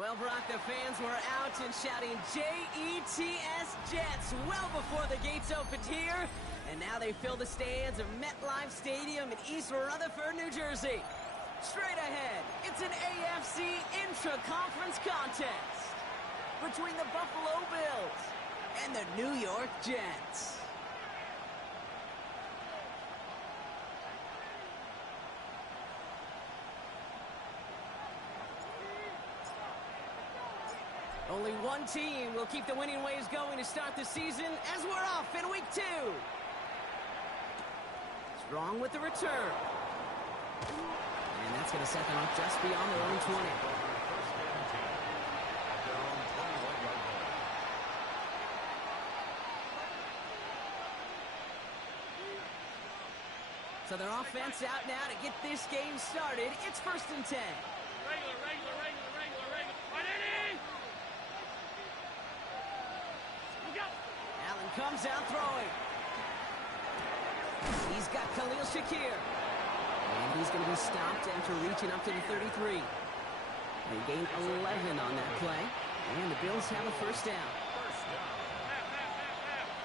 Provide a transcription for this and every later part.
Well, Brock, the fans were out and shouting J-E-T-S Jets well before the gates opened here. And now they fill the stands of MetLife Stadium in East Rutherford, New Jersey. Straight ahead, it's an AFC intra-conference contest between the Buffalo Bills and the New York Jets. Only one team will keep the winning ways going to start the season as we're off in week 2. Strong with the return. And that's going to set them up just beyond their own 20. So their offense out now to get this game started. It's 1st and 10. Regular. Allen comes out throwing. He's got Khalil Shakir. And he's going to be stopped after reaching up to the 33. They gain 11 on that play. And the Bills have a first down.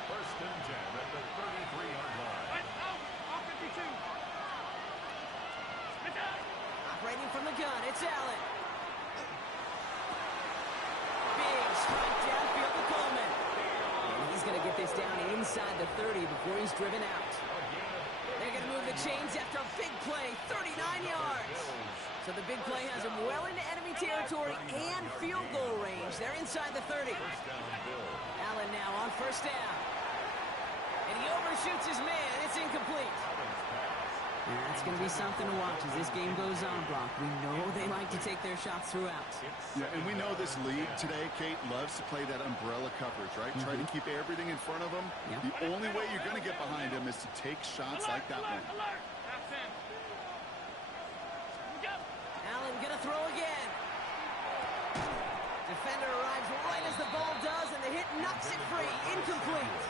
First and 10 at the 33-yard line. Off 52. Operating from the gun, it's Allen. Big strike downfield to Coleman. And he's going to get this down inside the 30 before he's driven out. They're going to move the chains after a big play, 39 yards. So the big play has him well into enemy territory and field goal range. They're inside the 30. Allen now on first down. And he overshoots his man. It's incomplete. And that's going to be something to watch as this game goes on, Brock. We know they like to take their shots throughout. Yeah, and we know this league today, Kate, loves to play that umbrella coverage, right? Try to keep everything in front of them. Yep. The only way you're going to get behind them is to take shots like that one. Allen going to throw again. Defender arrives right as the ball does, and the hit knocks it free. Incomplete.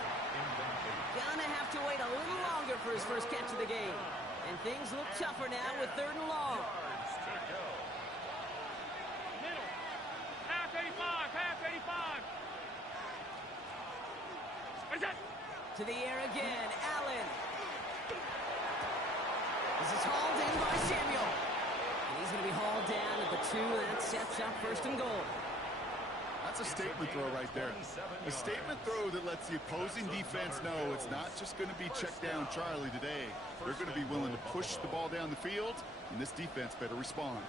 Gonna have to wait a little longer for his first catch of the game. And things look tougher now with 3rd and long. Middle. Half 85. To the air again, Allen. This is hauled in by Samuel. And he's going to be hauled down at the 2, and that sets up 1st and goal. That's a statement throw right there. A statement throw that lets the opposing defense know it's not just going to be check down Charlie today. They're going to be willing to push the ball down the field, and this defense better respond.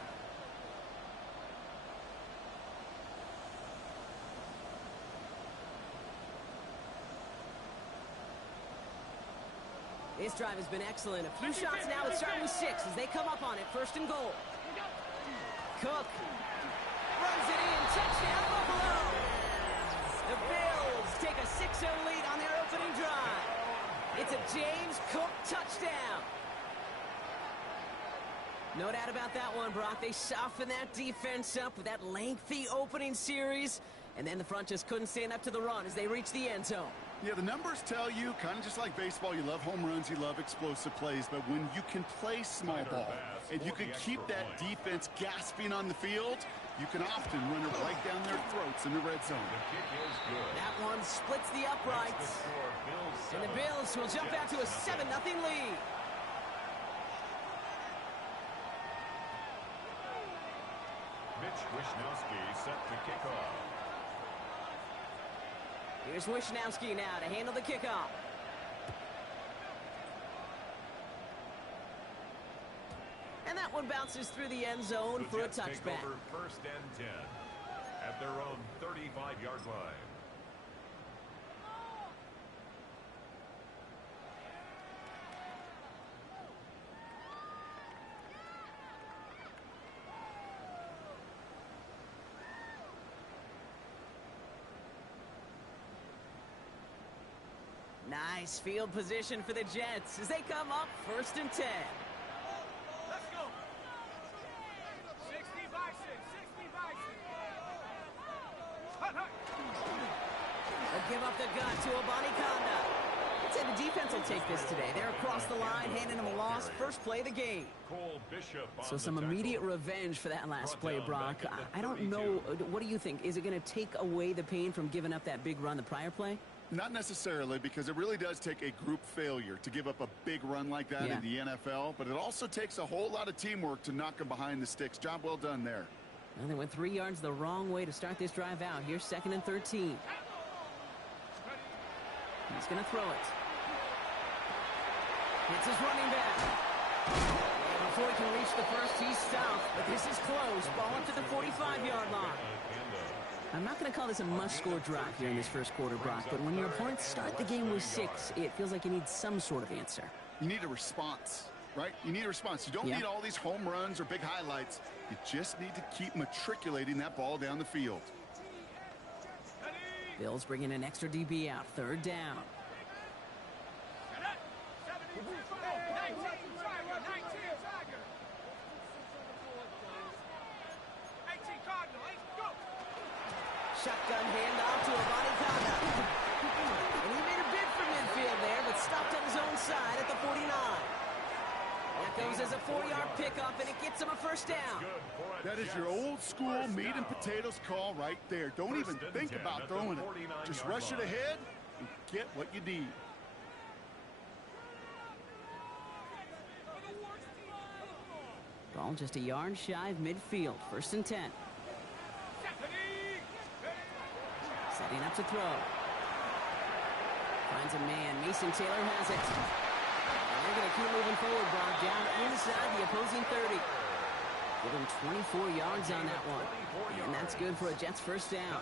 This drive has been excellent. A few shots now with starting with 6 as they come up on it. 1st and goal. Cook runs it in. Touchdown, Buffalo. The Bills take a 6-0 lead on their opening drive. It's a James Cook touchdown. No doubt about that one, Brock. They softened that defense up with that lengthy opening series, and then the front just couldn't stand up to the run as they reached the end zone. Yeah, the numbers tell you, kind of just like baseball, you love home runs, you love explosive plays, but when you can play small ball and you can keep that defense gasping on the field, you can often run it right down their throats in the red zone. That one splits the uprights, and the Bills will jump out to a 7-0 lead. Mitch Wishnowsky set to kick off. Here's Wishnowsky now to handle the kickoff. And that one bounces through the end zone for a touchback. Take over 1st and 10 at their own 35-yard line. Nice field position for the Jets as they come up 1st and 10. Let's go. 60 by 6. They'll give up the gut to Abanikanda. say the defense will take this today. They're across the line, handing them a loss. First play of the game. Cole Bishop on So some the tackle. immediate revenge for that last play, Brock. I don't know. What do you think? Is it going to take away the pain from giving up that big run the prior play? Not necessarily, because it really does take a group failure to give up a big run like that in the NFL, but it also takes a whole lot of teamwork to knock them behind the sticks. Job well done there. Well, they went 3 yards the wrong way to start this drive out. Here's 2nd and 13. He's going to throw it. It's his running back. And before he can reach the first, he's stopped. But this is close. Ball up to the 45-yard line. I'm not going to call this a must-score drive here in this first quarter, Brock, but when your opponents start the game with 6, it feels like you need some sort of answer. You need a response, right? You need a response. You don't need all these home runs or big highlights. You just need to keep matriculating that ball down the field. Bills bringing an extra DB out. 3rd down. Shotgun handoff to Ronnie Conda. And he made a bid for midfield there, but stopped on his own side at the 49. That goes as a 4-yard pickup, and it gets him a first down. That is your old school meat and potatoes call right there. Don't even think about throwing it. Just rush it ahead and get what you need. Ball just a yard shy of midfield. 1st and 10. Setting up to throw. Finds a man. Mason Taylor has it. And they're going to keep moving forward, Brock. Down inside the opposing 30. Give him 24 yards on that one. And that's good for a Jets first down.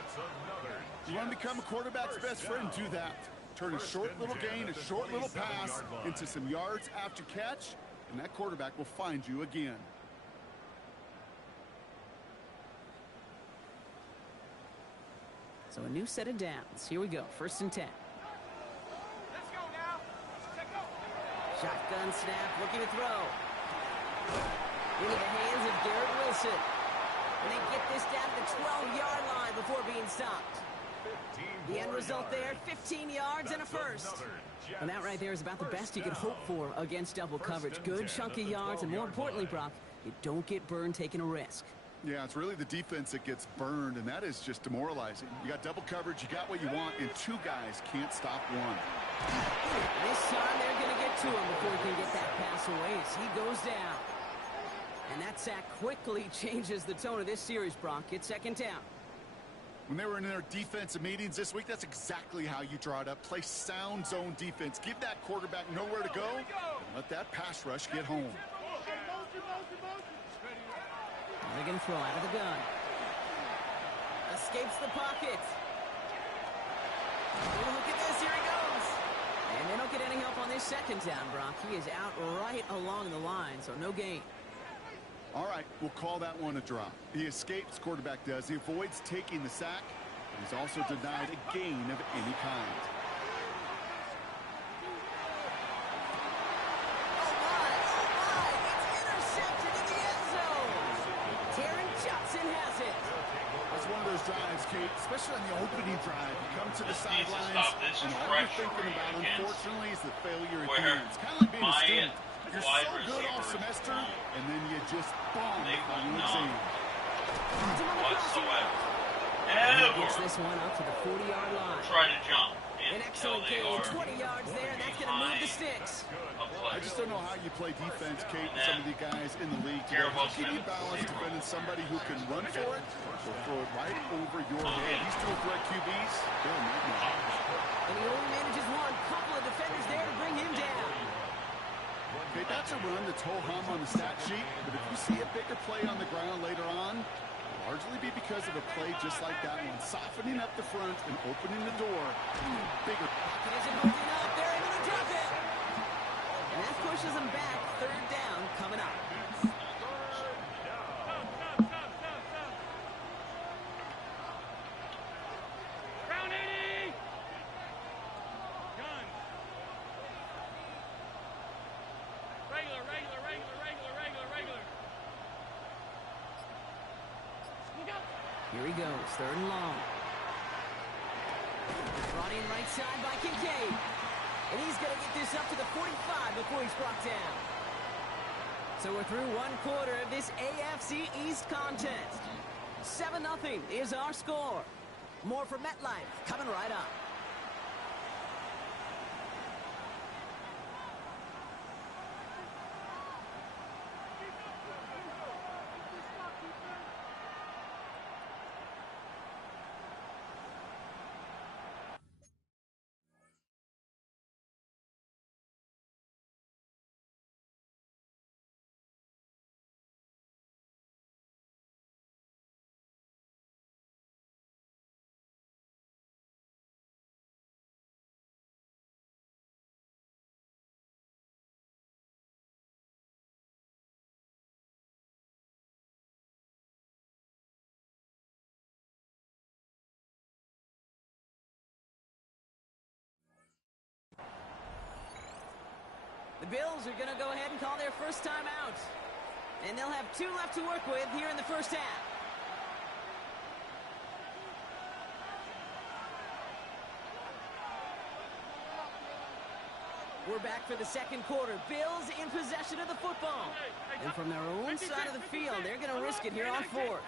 You want to become a quarterback's best friend? Do that. Turn a short little gain, a short little pass into some yards after catch, and that quarterback will find you again. So a new set of downs. Here we go. 1st and 10. Let's go now. Let's go. Shotgun snap, looking to throw. Into the hands of Garrett Wilson. And they get this down to the 12-yard line before being stopped. The end result there, 15 yards and a first. And that right there is about the best you could hope for against double coverage. Good chunky yards, and more importantly, Brock, you don't get burned taking a risk. Yeah, it's really the defense that gets burned, and that is just demoralizing. You got double coverage, you got what you want, and 2 guys can't stop one. This time they're going to get to him before he can get that pass away as he goes down. And that sack quickly changes the tone of this series, Brock. It's 2nd down. When they were in their defensive meetings this week, that's exactly how you draw it up. Play sound zone defense. Give that quarterback nowhere to go, and let that pass rush get home. They're going to throw out of the gun. Escapes the pocket. Oh, look at this. Here he goes. And they don't get any help on this 2nd down, Brock. He is out right along the line, so no gain. All right, we'll call that one a drop. He escapes, quarterback does. He avoids taking the sack, but he's also denied a gain of any kind. Drives, Kate, especially on the opening drive. You come to the sidelines, and all you're thinking about, unfortunately, is the failure at the end. It's kind of like being a student. You're so good all semester, and then you just bomb on the exam. Whatsoever. Gets this one up to the 40-yard line. Try to jump. An excellent gain, 20 yards there, and that's going to move the sticks. I just don't know how you play defense, Kate, with some of the guys in the league today. How can you balance defending somebody who can run for it or throw it right over your head? These dual threat QBs, they're a nightmare. And he only manages one. Couple of defenders there to bring him down. Okay, that's a run that's ho-hum on the stat sheet, but if you see a bigger play on the ground later on, largely be because of a play just like that one, softening up the front and opening the door. Bigger. Pocket isn't holding up. They're able to drop it. And that pushes them back. 3rd down coming up. Round 80. Gun. Regular. Here he goes, 3rd and long. Brought in right side by Kincaid. And he's going to get this up to the 45 before he's brought down. So we're through one quarter of this AFC East contest. 7-0 is our score. More from MetLife coming right up. The Bills are going to go ahead and call their first time out. And they'll have 2 left to work with here in the first half. We're back for the second quarter. Bills in possession of the football. And from their own side of the field, they're going to risk it here on 4th.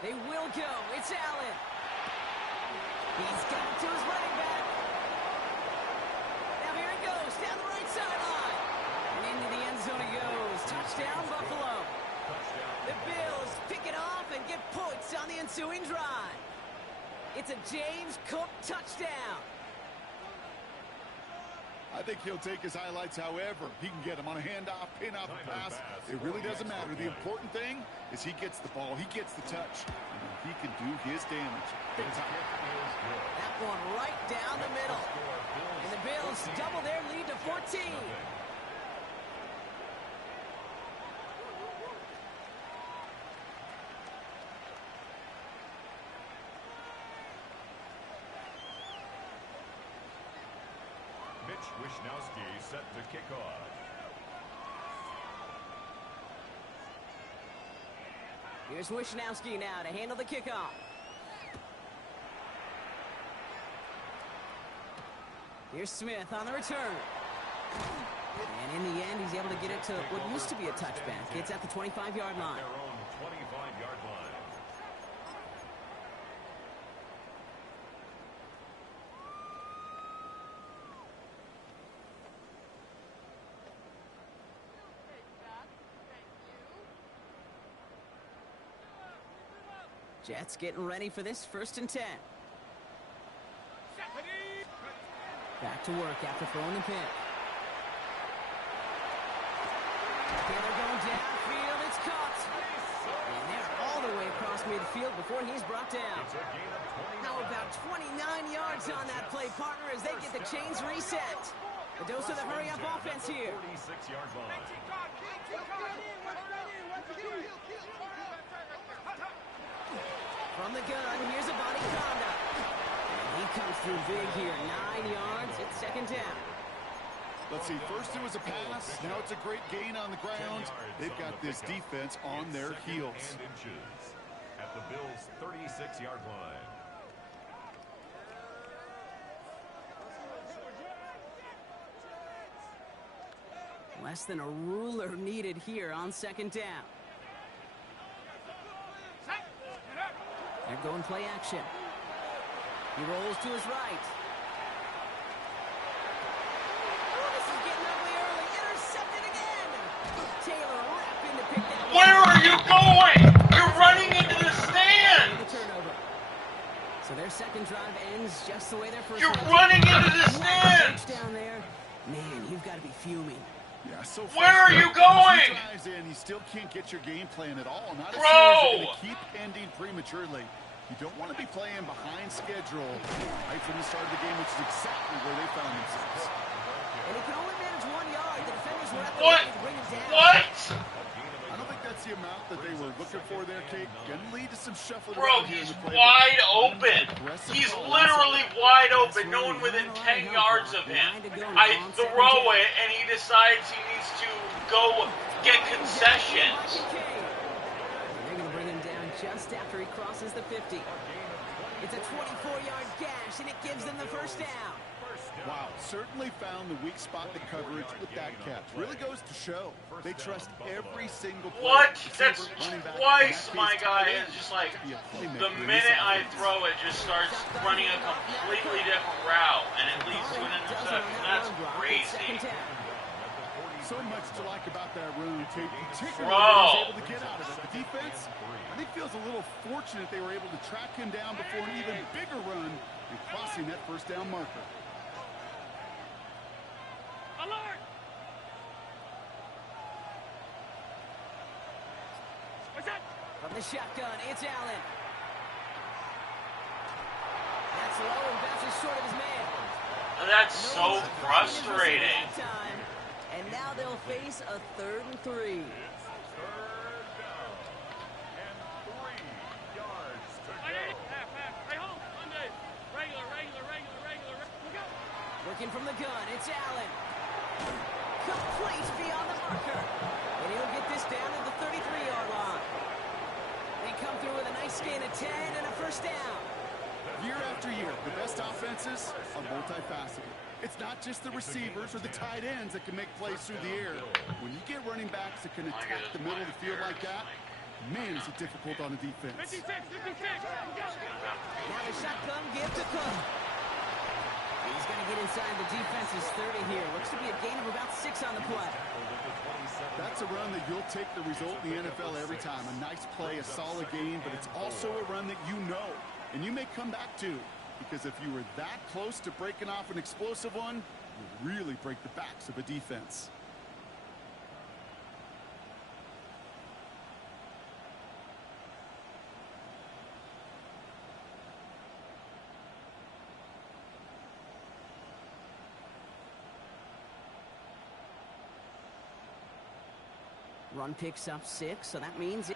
They will go. It's Allen. He's got it to his running back. Now here it goes, down the right sideline. And into the end zone it goes. Touchdown, Buffalo. The Bills pick it off and get points on the ensuing drive. It's a James Cook touchdown. I think he'll take his highlights however he can get them on a handoff, pin off a pass. It really doesn't matter. The important thing is he gets the ball, he gets the touch, and he can do his damage. That one right down the middle. And the Bills double their lead to 14. Mitch Wishnowsky set to kick off. Here's Wishnowsky now to handle the kickoff. Here's Smith on the return. And in the end, he's able to get it to what used to be a touchback. It's at the 25-yard line. Their own 25-yard line. Jets getting ready for this 1st and 10. Back to work after throwing the pick. Okay, they're going downfield. It's caught. And they're all the way across midfield before he's brought down. How about 29 yards on that play, partner, as they get the chains reset. The dose of the hurry-up offense here. 46-yard line. From the gun, here's a body conduct. And he comes through big here. 9 yards. It's 2nd down. Let's see, first it was a pass, now it's a great gain on the ground. They've got this defense on their heels. At the Bills' 36-yard line. Less than a ruler needed here on 2nd down. They're going play action. He rolls to his right. Oh, this is getting ugly early. Intercepted again. Taylor wrapping the pick down. Where are you going? You're running into the stand. The turnover. So their second drive ends just the way their first. You're running into the stand. Down there. Man, you've got to be fuming. Yeah, so where are you going? 2 drives in, you still can't get your game plan at all. Not as Bro! soon as you're going to keep ending prematurely. You don't want to be playing behind schedule right from the start of the game, which is exactly where they found themselves. And he can only manage 1 yard. The defenders were at the What? line to bring him down. What? I don't think that's the amount that they were looking for there, Kate. Going to lead to some shuffling Bro, around here in he's the play. wide open. He's literally wide open. No one within 10 yards of him. I throw it, and he decides he needs to go get concessions. They're going to bring him down just after he crosses the 50. It's a 24-yard gash, and it gives them the first down. Wow, certainly found the weak spot in the coverage with that catch. Really goes to show they trust every single player. What? That's twice my guy is just like, the minute I throw it, just starts running a completely different route, and it leads to an interception. That's crazy. So much to like about that run, Tate, particularly when he was able to get out of it. The defense, I think, feels a little fortunate they were able to track him down before an even bigger run and crossing that first down marker. Alert! What's that? From the shotgun, it's Allen. That's low and bounces short of his man. That's so frustrating. And now they'll face a 3rd and 3. It's 3rd down and 3 yards to go. Hey, hold. Monday. Regular. Look out. Working from the gun, it's Allen. Complete beyond the marker. And he'll get this down to the 33-yard line. They come through with a nice gain of 10 and a first down. Year after year, the best offenses are multifaceted. It's not just the receivers or the tight ends that can make plays through the air. When you get running backs that can attack the middle of the field like that, man, is it difficult on a defense. 56. Now the shotgun give to Cook. He's going to get inside the defense's 30 here. Looks to be a gain of about 6 on the play. That's a run that you'll take the result in the NFL every time. A nice play, a solid game, but it's also a run that you know and you may come back to. Because if you were that close to breaking off an explosive one, you really break the backs of a defense. Run picks up 6, so that means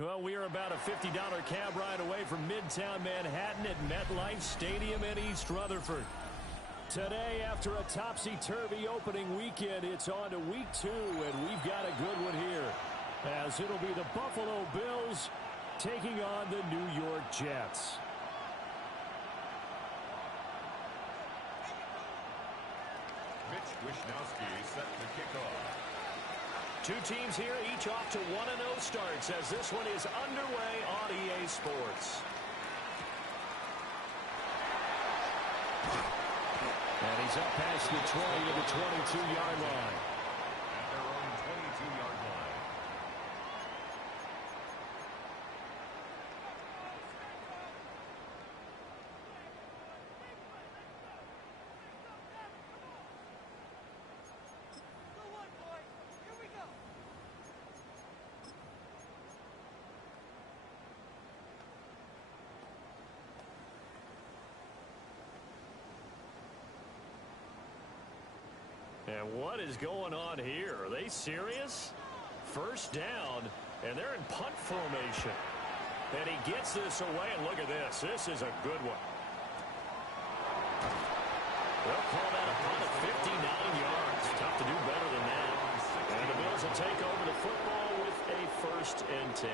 Well, we are about a $50 cab ride away from Midtown Manhattan at MetLife Stadium in East Rutherford. Today, after a topsy-turvy opening weekend, it's on to week 2, and we've got a good one here, as it'll be the Buffalo Bills taking on the New York Jets. Mitch Wishnowsky set to kick off. Two teams here, each off to 1-0 starts as this one is underway on EA Sports. And he's up past the 20 to the 22-yard line. At their own 22-yard line. And what is going on here? Are they serious? First down, and they're in punt formation. And he gets this away, and look at this. This is a good one. They'll call that a punt of 59 yards. Tough to do better than that. And the Bills will take over the football with a 1st and 10.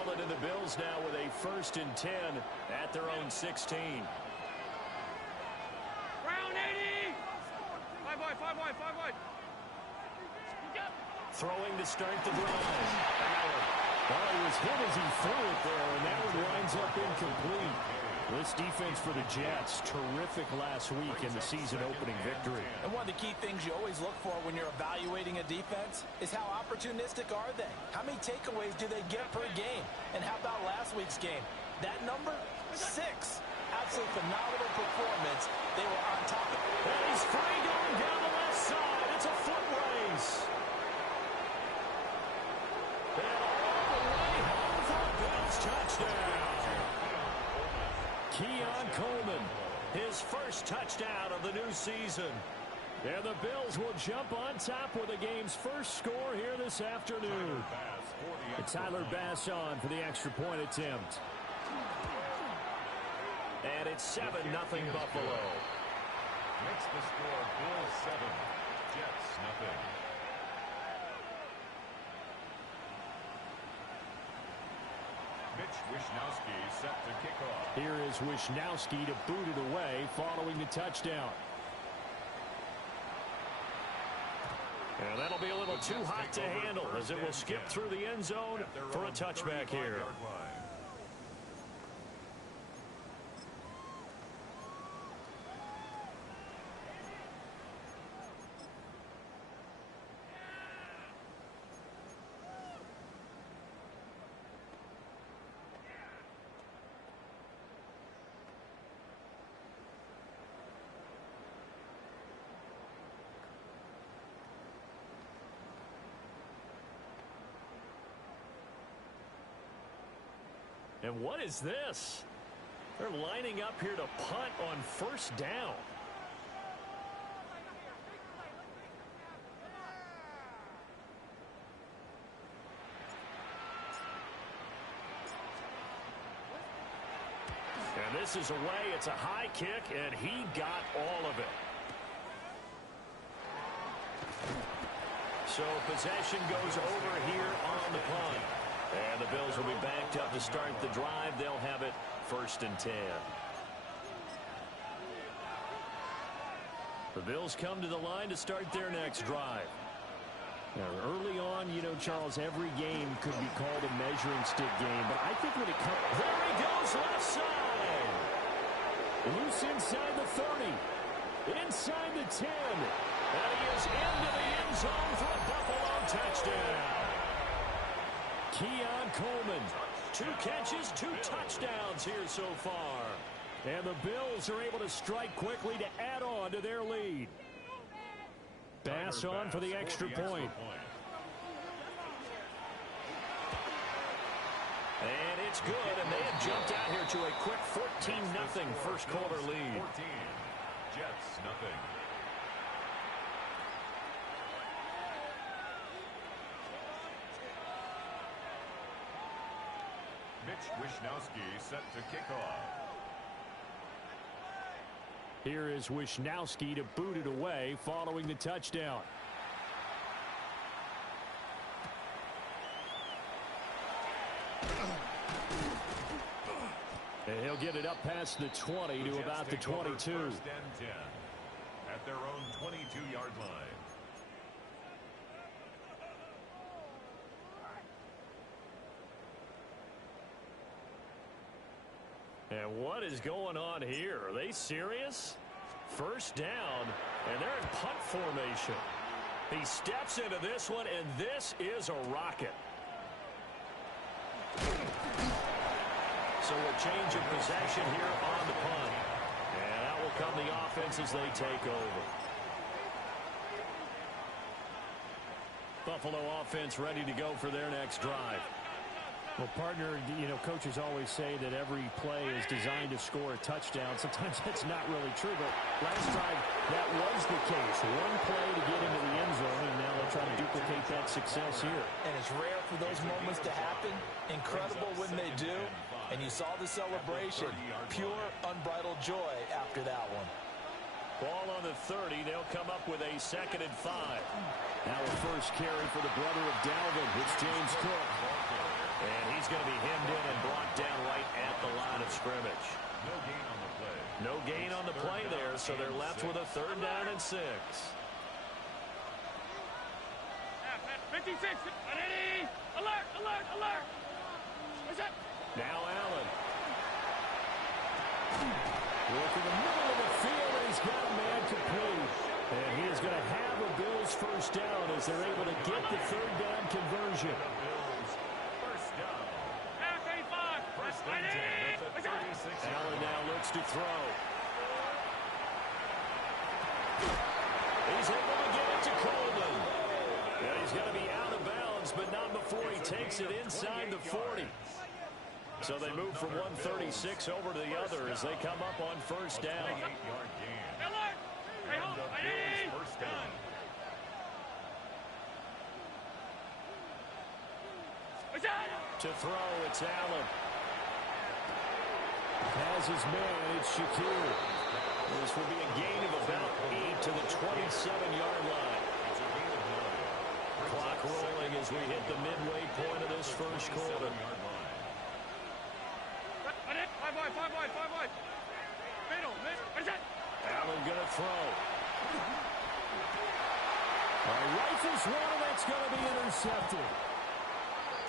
Allen and the Bills now with a 1st and 10 at their own 16. Five wide. Throwing to start the drive. Allen. Well, he was hit as he threw it there, and that one winds up incomplete. This defense for the Jets, terrific last week in the season-opening victory. And one of the key things you always look for when you're evaluating a defense is how opportunistic are they? How many takeaways do they get per game? And how about last week's game? That number? 6. Absolute phenomenal performance. They were on top of it. And he's free going down the left side. It's a foot race. And all the way home for a Bills touchdown. Keon Coleman, his first touchdown of the new season. And the Bills will jump on top with the game's first score here this afternoon. And Tyler Bass on for the extra point attempt. And it's 7-0 Buffalo. Makes the score Bills 7, Jets nothing. Mitch Wishnowsky set to kick off. Here is Wishnowsky to boot it away following the touchdown. And that'll be a little too hot to handle as it will skip through the end zone for a touchback here. And what is this? They're lining up here to punt on 1st down. And this is away. It's a high kick, and he got all of it. So possession goes over here on the punt. And the Bills will be backed up to start the drive. They'll have it 1st and 10. The Bills come to the line to start their next drive. Now, early on, you know, Charles, every game could be called a measuring stick game. But I think when it comes... There he goes, left side. Loose inside the 30. Inside the 10. And he is into the end zone for a Buffalo touchdown. Keon Coleman, 2 catches, 2 touchdowns here so far. And the Bills are able to strike quickly to add on to their lead. Bass on for the extra point. And it's good, and they have jumped out here to a quick 14-0 first quarter lead. 14, Jets nothing. Coach Wishnowsky set to kick off. Here is Wishnowsky to boot it away following the touchdown. And he'll get it up past the 20 to about the 22. First and 10 at their own 22-yard line. And what is going on here? Are they serious? First down, and they're in punt formation. He steps into this one, and this is a rocket. So a change of possession here on the punt. And that will come the offense as they take over. Buffalo offense ready to go for their next drive. Well, partner, you know, coaches always say that every play is designed to score a touchdown. Sometimes that's not really true, but last drive, that was the case. One play to get into the end zone, and now they'll try to duplicate that success here. And it's rare for those moments to happen. Incredible when they do. And you saw the celebration. Pure, unbridled joy after that one. Ball on the 30. They'll come up with a 2nd and 5. Now a first carry for the brother of Dalvin. It's James Cook. And he's going to be hemmed in and brought down right at the line of scrimmage. No gain on the play. No gain on the play there, so they're left with a 3rd down and 6. 56. Ready. Alert, alert, alert. What's that? Now Allen. Look in the middle of the field, and he's got a man complete. And he is going to have a Bills first down as they're able to get the 3rd down conversion. Allen now looks to throw. He's able to get it to Coleman. And he's going to be out of bounds, but not before he takes it inside the 40. So they move from 136 over to the other as they come up on first down. To throw, it's Allen. Has his man, it's Shakir. This will be a gain of about 8 to the 27-yard line. Clock rolling as we hit the midway point of this first quarter. Allen gonna throw. Rifles one, and that's gonna be intercepted.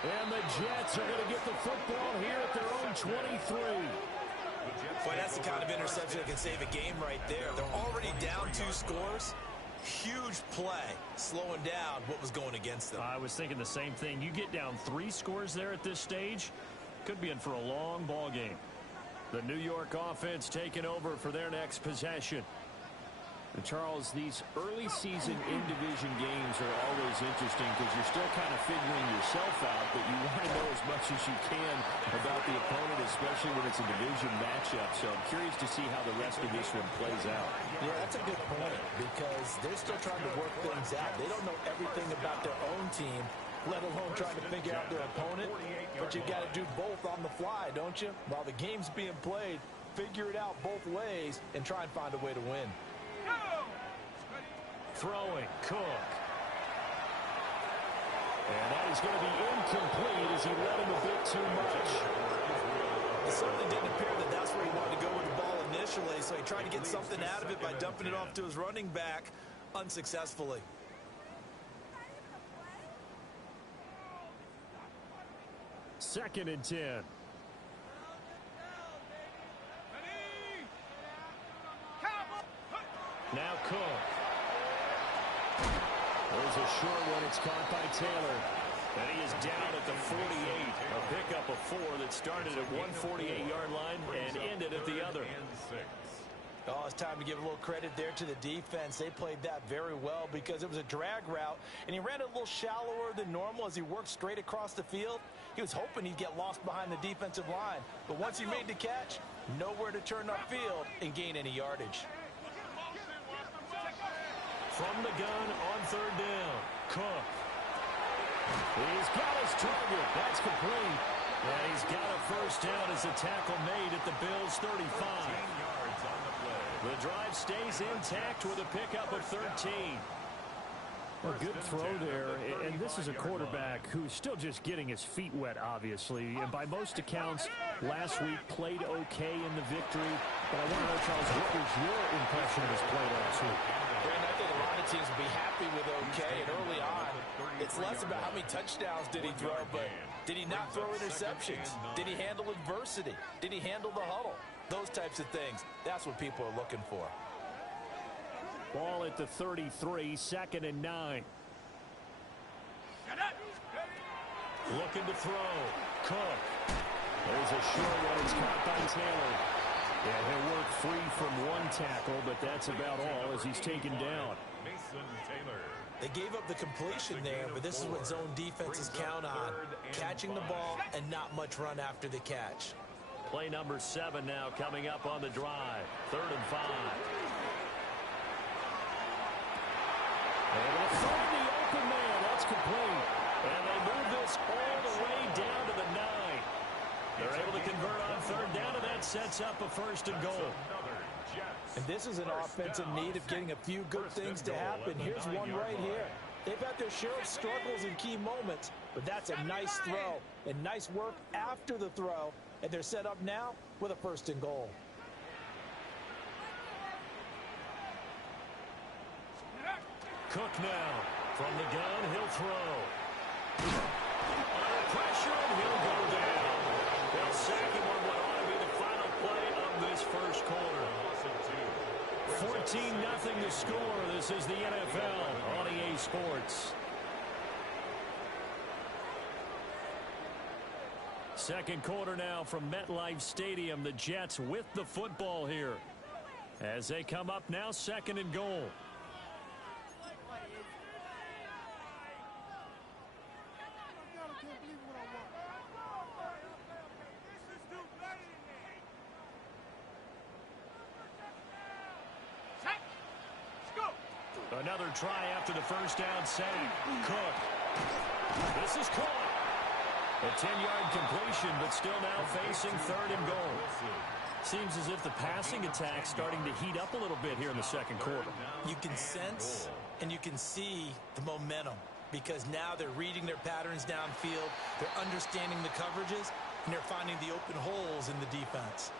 And the Jets are gonna get the football here at their own 23. Boy, that's the kind of interception that can save a game right there. They're already down 2 scores. Huge play, slowing down what was going against them. I was thinking the same thing. You get down 3 scores there at this stage, could be in for a long ball game. The New York offense taking over for their next possession. And Charles, these early season in-division games are always interesting because you're still kind of figuring yourself out, but you want to know as much as you can about the opponent, especially when it's a division matchup. So I'm curious to see how the rest of this one plays out. Yeah, that's a good point because they're still trying to work things out. They don't know everything about their own team, let alone trying to figure out their opponent. But you got to do both on the fly, don't you? While the game's being played, figure it out both ways and try and find a way to win. Throwing, Cook. And that is going to be incomplete as he led him a bit too much. It certainly didn't appear that that's where he wanted to go with the ball initially, so he tried to get something out of it by dumping it off to his running back unsuccessfully. Second and 10. Now Cook. There's a short one. It's caught by Taylor. And he is down at the 48. A pickup of 4 that started at 148-yard line and ended at the other. Oh, it's time to give a little credit there to the defense. They played that very well because it was a drag route, and he ran it a little shallower than normal as he worked straight across the field. He was hoping he'd get lost behind the defensive line, but once he made the catch, nowhere to turn upfield and gain any yardage. From the gun on third down, Cook. He's got his target. That's complete. And he's got a first down as a tackle made at the Bills' 35. 13 yards on the play. The drive stays intact with a pickup of 13. A good throw there, and this is a quarterback who's still just getting his feet wet, obviously. And by most accounts, last week played okay in the victory. But I want to know, Charles, what was your impression of his play last week? Brandon, I think a lot of teams will be happy with okay, and early on, it's less about how many touchdowns did he throw, but did he not throw interceptions? Did he handle adversity? Did he handle the huddle? Those types of things, that's what people are looking for. Ball at the 33, 2nd and 9. Looking to throw. Cook. There's a short one. It's caught by Taylor. Yeah, he'll work free from one tackle, but that's about all as he's taken down. Mason Taylor. They gave up the completion there, but this is what zone defenses count on. Catching the ball and not much run after the catch. Play number 7 now coming up on the drive. 3rd and 5. And they'll find the open man. That's complete. And they move this all the way down to the 9. They're able to convert on 3rd down, and that sets up a 1st and goal. And this is an offense in need of getting a few good things to happen. Here's one right here. They've had their share of struggles in key moments, but that's a nice throw and nice work after the throw. And they're set up now with a 1st and goal. Cook now from the gun. He'll throw. Under pressure, and he'll go down. They'll sack him on what ought to be the final play of this first quarter. 14-0 the score. This is the NFL on EA Sports. Second quarter now from MetLife Stadium. The Jets with the football here as they come up now 2nd and goal. Another try after the first down sack. Cook. This is caught. A 10-yard completion, but still now facing 3rd and goal. Seems as if the passing attack's starting to heat up a little bit here in the second quarter. You can sense and you can see the momentum because now they're reading their patterns downfield, they're understanding the coverages, and they're finding the open holes in the defense.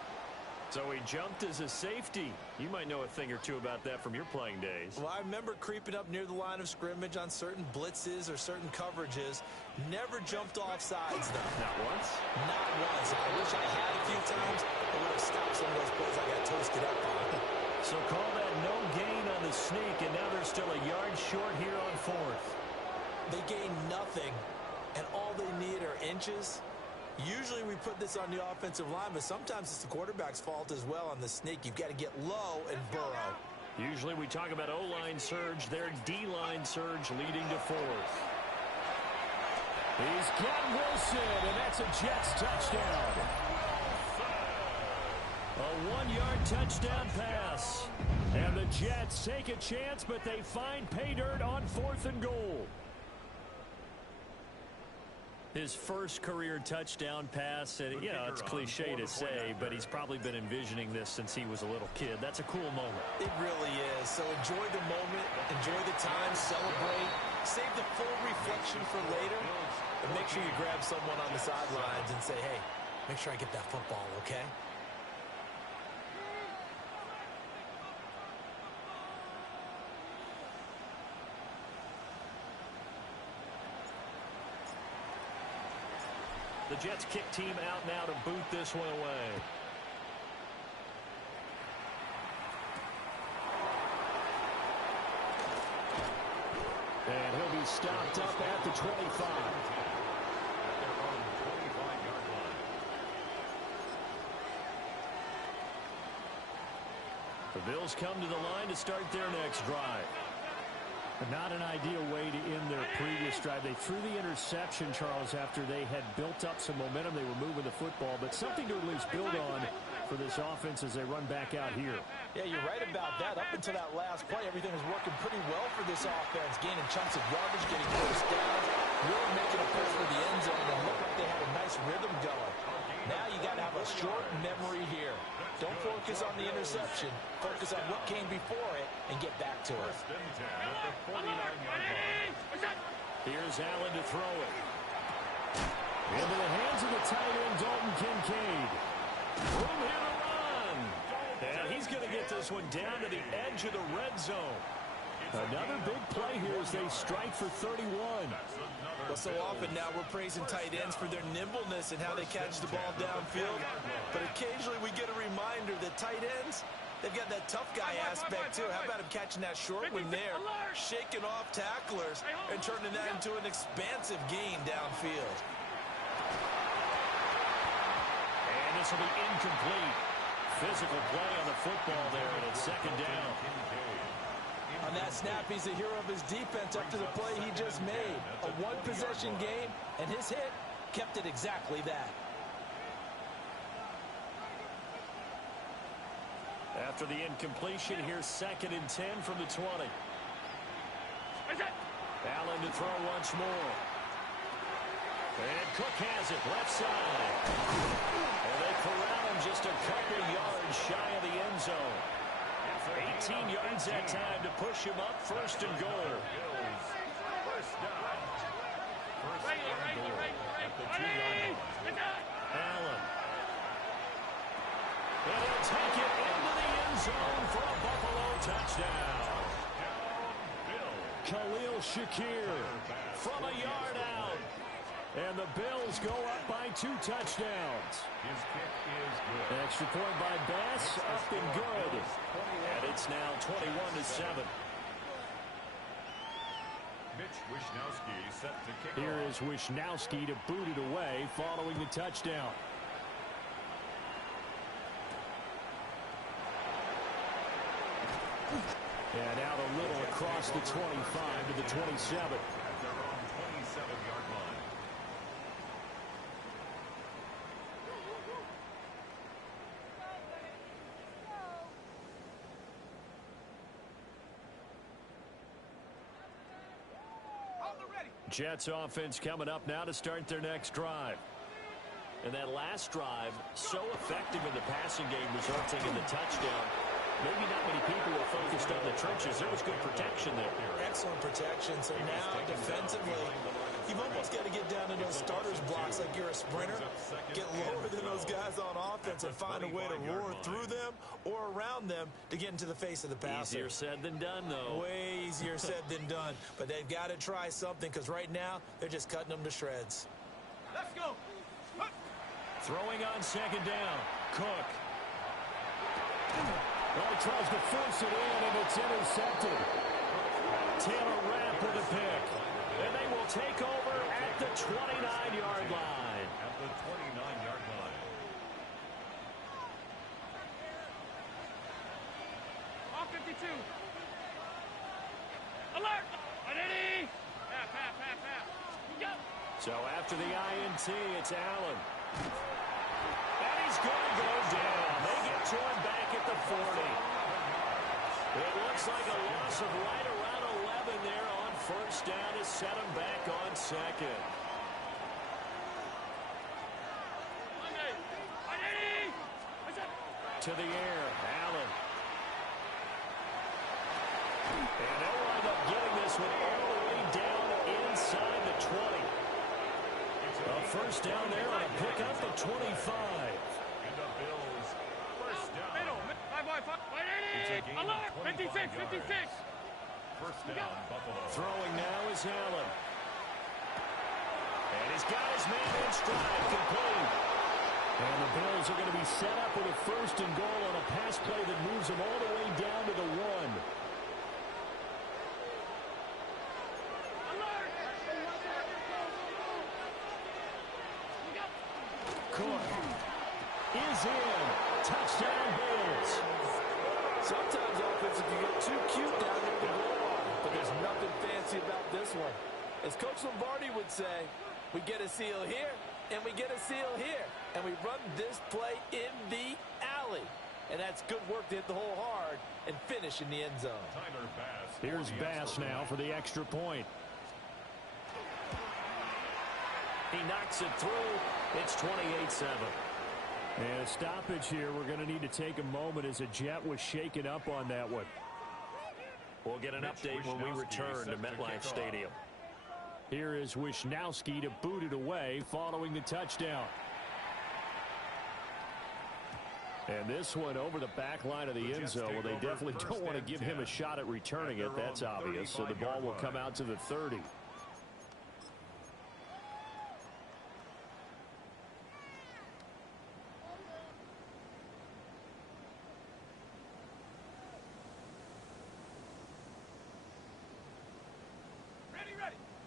So he jumped as a safety. You might know a thing or two about that from your playing days. Well, I remember creeping up near the line of scrimmage on certain blitzes or certain coverages. Never jumped off sides, though. Not once? Not once. I wish I had a few times. I would have stopped some of those plays I got toasted up on. So call that no gain on the sneak, and now they're still a yard short here on 4th. They gain nothing, and all they need are inches. Usually we put this on the offensive line, but sometimes it's the quarterback's fault as well on the sneak. You've got to get low and burrow. Usually we talk about O-line surge, their D-line surge leading to 4th. He's got Wilson, and that's a Jets touchdown. A 1-yard touchdown pass. And the Jets take a chance, but they find pay dirt on 4th and goal. His first career touchdown pass, and you know, it's cliche to say, but he's probably been envisioning this since he was a little kid. That's a cool moment. It really is. So enjoy the moment, enjoy the time, celebrate, save the full reflection for later, and make sure you grab someone on the sidelines and say, hey, make sure I get that football, okay? The Jets kick team out now to boot this one away. And he'll be stopped up at the 25. The Bills come to the line to start their next drive. Not an ideal way to end their previous drive. They threw the interception, Charles, after they had built up some momentum. They were moving the football, but something to at least build on for this offense as they run back out here. Yeah, you're right about that. Up until that last play, everything was working pretty well for this offense, gaining chunks of yardage, getting first downs, really making a push for the end zone, and looked like they had a nice rhythm going. Now a short memory here. Don't focus on the interception. Focus on what came before it and get back to it. First and 10 at the 49-yard line. Here's Allen to throw it. Into the hands of the tight end, Dalton Kincaid. Room here to run. And he's going to get this one down to the edge of the red zone. Another big play here as they strike for 31. Well, so often now we're praising tight ends for their nimbleness and how they catch the ball downfield. But occasionally we get a reminder that tight ends, they've got that tough guy aspect too. How about him catching that short one there, shaking off tacklers, and turning that into an expansive gain downfield. And this will be incomplete. Physical play on the football there, and it's second down. On that snap, he's a hero of his defense up to the play he just made. A one-possession game, and his hit kept it exactly that. After the incompletion, here's second and 10 from the 20. Allen to throw once more. And Cook has it, left side. And they corral him just a couple yards shy of the end zone. 18 yards that time to push him up, first and goal. First down. First and goal at the 2-yard line. Allen. And he'll take it into the end zone for a Buffalo touchdown. Khalil Shakir from a yard out. And the Bills go up by 2 touchdowns. His kick is good. Extra point by Bass, up and good. And it's now 21-7. Mitch Wishnowsky set to kick Here off. is Wishnowsky to boot it away following the touchdown. And out a little across the 25 to the 27. At their own 27-yard line. Jets offense coming up now to start their next drive. And that last drive, so effective in the passing game, resulting in the touchdown. Maybe not many people were focused on the trenches. There was good protection there. Excellent protection. So now defensively, you've almost got to get down to those starters blocks like you're a sprinter. Get lower than those guys on offense and find a way to roar through them or around them to get into the face of the passer. Easier said than done, though. Way easier said than done. But they've got to try something because right now they're just cutting them to shreds. Let's go. Throwing on second down. Cook. Well, he tries to force it in, and it's intercepted. Taylor Rapp with a pick. And they will take over at the 29-yard line. At the 29-yard line. All 52. Alert! Identity! Pass. Go! So after the INT, it's Allen. And he's going to go down. They get to him back at the 40. It looks like a loss of right around 11 there on first down to set him back on second. To the air, Allen. And they'll wind up getting this one all the way down inside the 20. A first down there on a pickup of 25. And the Bills first down. Alert! 56. First down, Buffalo. Throwing now is Allen. And he's got his man in stride, complete. And the Bills are going to be set up with a first and goal on a pass play that moves them all the way down to the 1. Cook is in. Touchdown, Bills. Sometimes offenses can get too cute down there to the goal line, but there's nothing fancy about this one. As Coach Lombardi would say, we get a seal here, and we get a seal here, and we run this play in the alley. And that's good work to hit the hole hard and finish in the end zone. Tyler Bass. Here's Bass now for the extra point. He knocks it through. It's 28-7. And a stoppage here. We're going to need to take a moment as a Jet was shaken up on that one. We'll get an update when we return to MetLife Stadium. Here is Wishnowsky to boot it away following the touchdown. And this one over the back line of the end zone. Well, they definitely don't want to give him a shot at returning it. That's obvious. So the ball will come out to the 30.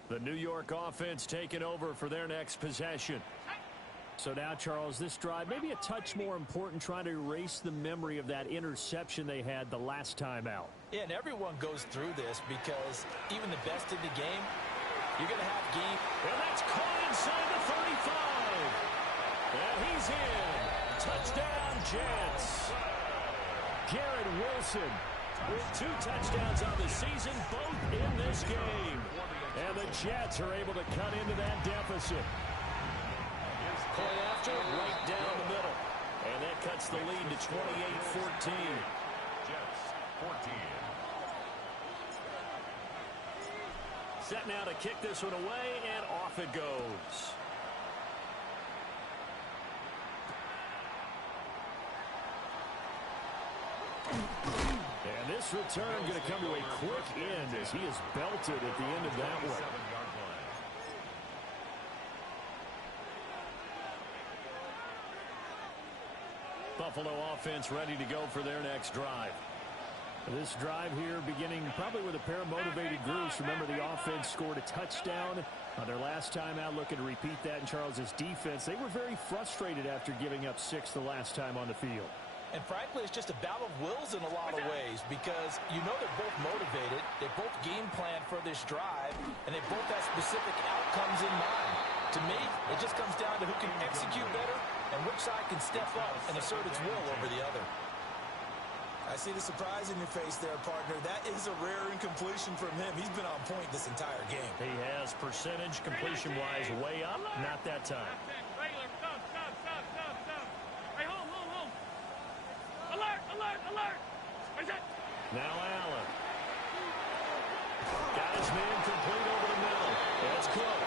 The New York offense taking over for their next possession. So now, Charles, this drive maybe a touch more important, trying to erase the memory of that interception they had the last time out. Yeah, and everyone goes through this because even the best in the game, you're going to have game. And that's caught inside the 35. And he's in. Touchdown, Jets. Garrett Wilson with 2 touchdowns on the season, both in this game. And the Jets are able to cut into that deficit. Point after, right down the middle. And that cuts the lead to 28-14. Jets, 14. Set now to kick this one away, and off it goes. And this return going to come to a quick end as he is belted at the end of that one. Buffalo offense ready to go for their next drive. This drive here beginning probably with a pair of motivated groups. Remember, the offense scored a touchdown on their last time out. Looking to repeat that in Charles's defense. They were very frustrated after giving up 6 the last time on the field. And frankly, it's just a battle of wills in a lot of ways because you know they're both motivated, they both game plan for this drive, and they both have specific outcomes in mind. To me, it just comes down to who can execute better and which side can step up and assert its will over the other. I see the surprise in your face there, partner. That is a rare incompletion from him. He's been on point this entire game. He has percentage completion-wise way up. Not that time. Now Allen. Got his man complete over the middle. That's Cook.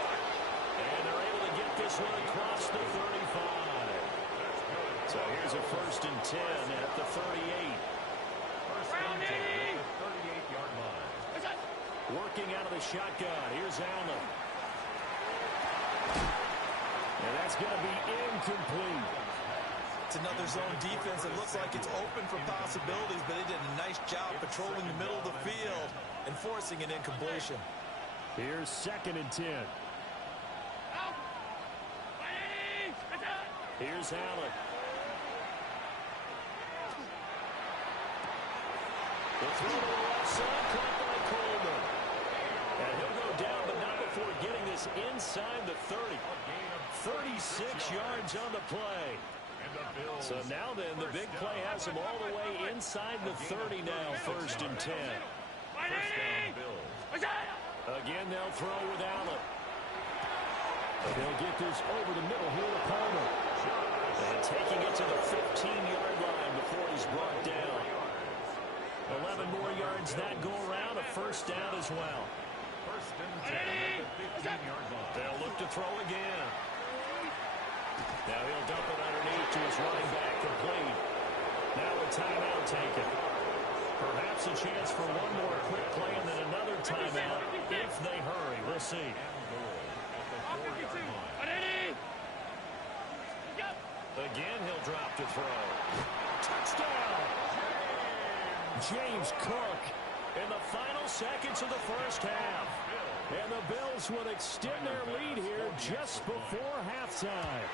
And they're able to get this one across the 35. So here's a 1st and 10 at the 38. First and 10 at the 38-yard line. Working out of the shotgun. Here's Allen. And that's going to be incomplete. It's another zone defense. It looks like it's open for possibilities, but they did a nice job patrolling the middle of the field and forcing an incompletion. Here's 2nd and 10. Here's Allen. The throw to the left side, caught by Coleman. And he'll go down, but not before getting this inside the 30. 36 yards on the play. So now then, the big play has him all the way inside the 30 now, 1st and 10. Again, they'll throw with Allen. And they'll get this over the middle here to Palmer. And taking it to the 15-yard line before he's brought down. 11 more yards that go around, a 1st down as well. 1st and 10 at the 15-yard line. They'll look to throw again. Now he'll dump it underneath to his running back, complete. Now a timeout taken. Perhaps a chance for one more quick play and then another timeout if they hurry. We'll see. Again, he'll drop to throw. Touchdown! James Cook in the final seconds of the 1st half. And the Bills will extend their lead here just before halftime.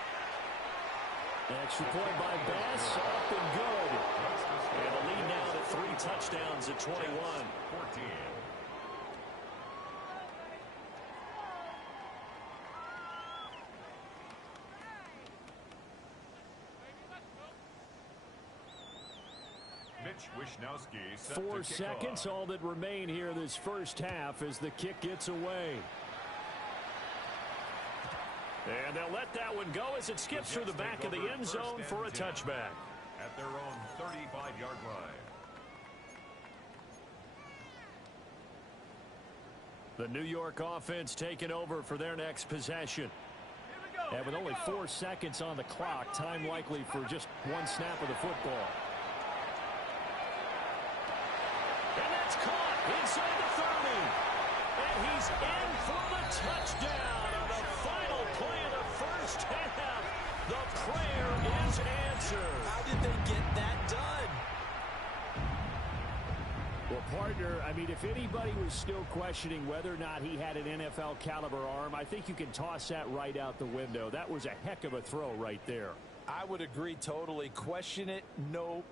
Extra point by Bass, up and good. And the lead now to 3 touchdowns at 21. 14. Mitch Wishnowsky set 4 to kick seconds, off. all that remain here this 1st half as the kick gets away. And they'll let that one go as it skips through the back of the end zone for a touchback. At their own 35-yard line. The New York offense taking over for their next possession. And with only 4 seconds on the clock, time likely for just one snap of the football. And that's caught inside the 30. And he's in for the touchdown on the final play of the first half. The prayer is answered. How did they get that done? Well, partner, I mean, if anybody was still questioning whether or not he had an NFL caliber arm, I think you can toss that right out the window. That was a heck of a throw right there. I would agree totally. Question it, no.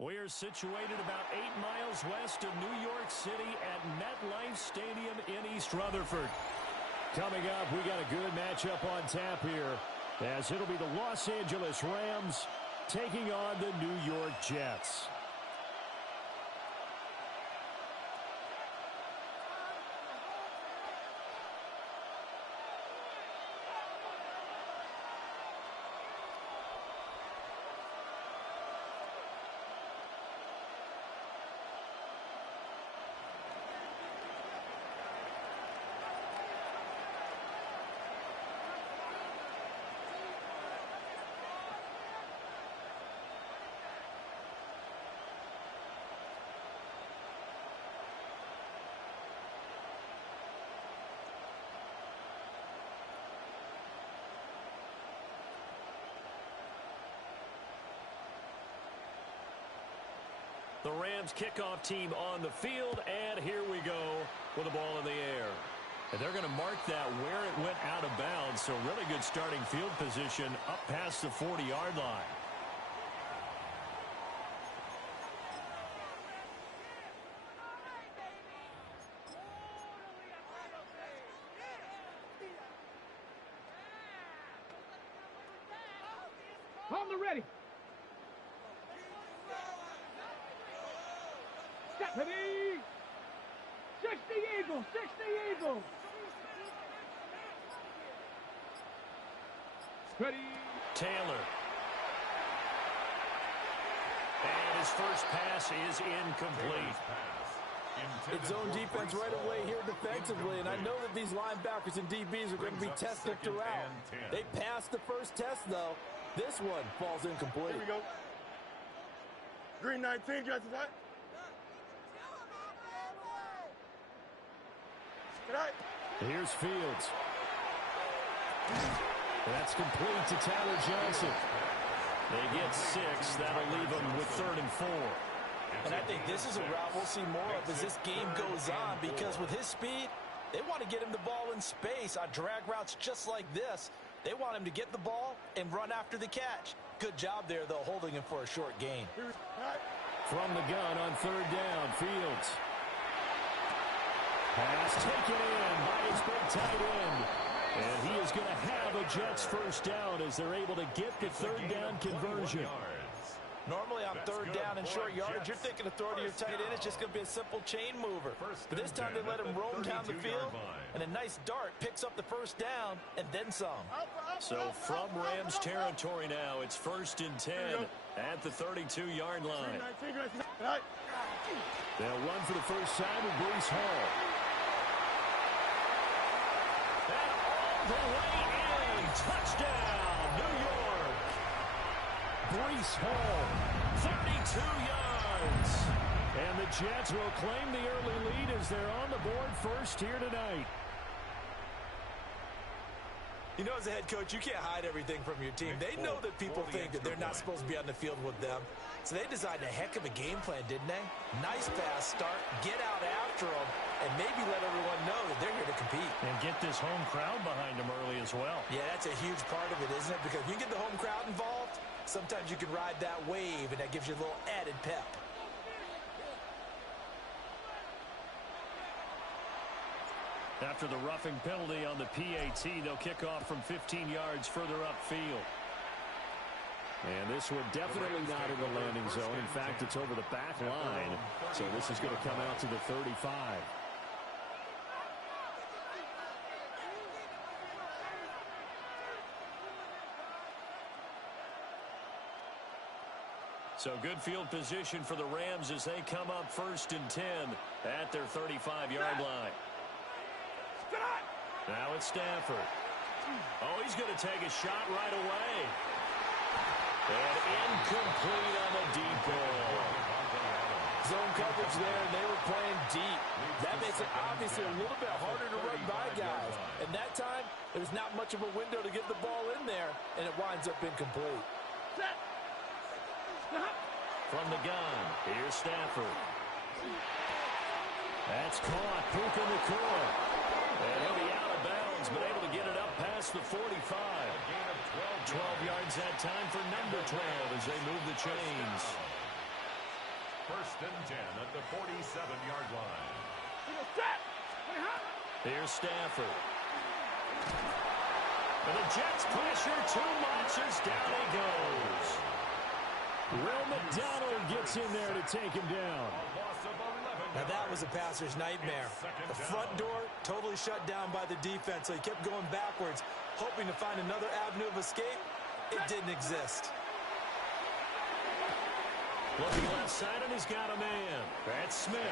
We're situated about 8 miles west of New York City at MetLife Stadium in East Rutherford. Coming up, we got a good matchup on tap here, as it'll be the Los Angeles Rams taking on the New York Jets. The Rams kickoff team on the field, and here we go with the ball in the air. And they're going to mark that where it went out of bounds, so really good starting field position up past the 40-yard line. On the ready. Step ready. 60 Eagles, 60 Eagles. Ready. Taylor. And his first pass is incomplete. It's zone defense right away here defensively, and I know that these linebackers and DBs are going to be tested throughout. They passed the first test, though. This one falls incomplete. Here we go. Green 19, got to that. Here's Fields. That's complete to Tyler Johnson. They get 6. That'll leave them with 3rd and 4. And I think this is a route we'll see more of as this game goes on, because with his speed, they want to get him the ball in space on drag routes just like this. They want him to get the ball and run after the catch. Good job there, though, holding him for a short gain. From the gun on 3rd down, Fields. Pass taken in by his big tight end. And he is going to have a Jets first down as they're able to get the 3rd down conversion. Normally on 3rd down and short yardage, you're thinking of throw to your tight end. It's just going to be a simple chain mover. But this time they let him roam down the field, and a nice dart picks up the first down and then some. So from Rams territory now, it's 1st and 10 at the 32-yard line. They'll run for the first time with Breece Hall. And all the way in, touchdown, New York. Breece Hall, 32 yards. And the Jets will claim the early lead as they're on the board first here tonight. You know, as a head coach, you can't hide everything from your team. They know that people think that they're not supposed to be on the field with them. So they designed a heck of a game plan, didn't they? Nice fast start, get out after them, and maybe let everyone know that they're here to compete. And get this home crowd behind them early as well. Yeah, that's a huge part of it, isn't it? Because if you get the home crowd involved, sometimes you can ride that wave, and that gives you a little added pep. After the roughing penalty on the PAT, they'll kick off from 15 yards further upfield. And this one definitely not in the landing zone. In fact, it's over the back line. So this is going to come out to the 35. So good field position for the Rams as they come up 1st and 10 at their 35-yard line. Now it's Stafford. Oh, he's going to take a shot right away. And incomplete on the deep ball. Zone coverage there, and they were playing deep. That makes it obviously a little bit harder to run by guys. And that time, there was not much of a window to get the ball in there, and it winds up incomplete. From the gun, here's Stafford. That's caught. Puka Nacua. And he'll be out of bounds, but able to get it up past the 45. 12 yards that time for number 12 as they move the chains. First and 10 at the 47-yard line. Here's Stafford. And the Jets pressure too much as down he goes. Will McDonald gets in there to take him down. Now that was a passer's nightmare. The front door totally shut down by the defense, so he kept going backwards, hoping to find another avenue of escape. It didn't exist. Looking left side, and he's got a man. That's Smith.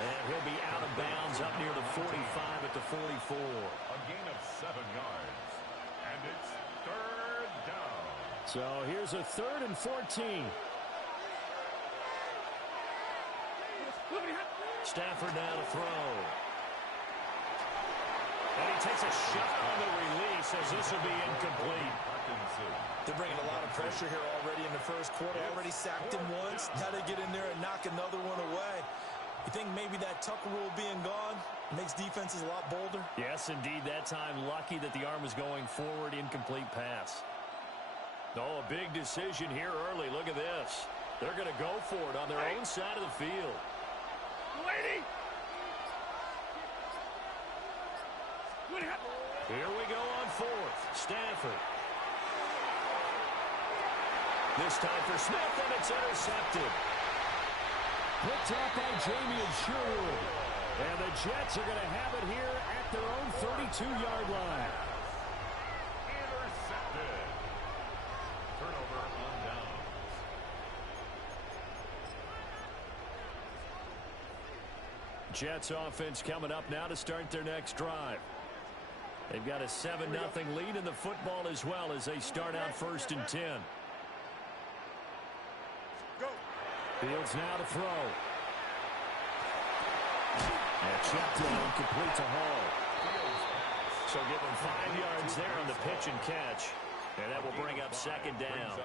And he'll be out of bounds up near the 45 at the 44. A gain of 7 yards. And it's third down. So here's a 3rd and 14. Stafford now to throw. And he takes a shot on the release as this will be incomplete. They're bringing a lot of pressure here already in the first quarter. Already sacked him once. Now they get in there and knock another one away. You think maybe that Tucker rule being gone makes defenses a lot bolder? Yes, indeed. That time, lucky that the arm was going forward. Incomplete pass. Oh, a big decision here early. Look at this. They're going to go for it on their own side of the field. Here we go on 4th. Stafford. This time for Smith, and it's intercepted. Picked up by Jamien Sherwood. And the Jets are going to have it here at their own 32-yard line. Intercepted. Turnover on downs. Jets offense coming up now to start their next drive. They've got a 7-0 lead in the football as well as they start out 1st and 10. Fields now to throw. And check down, complete to Hall. So give him 5 yards there on the pitch and catch. And that will bring up 2nd down.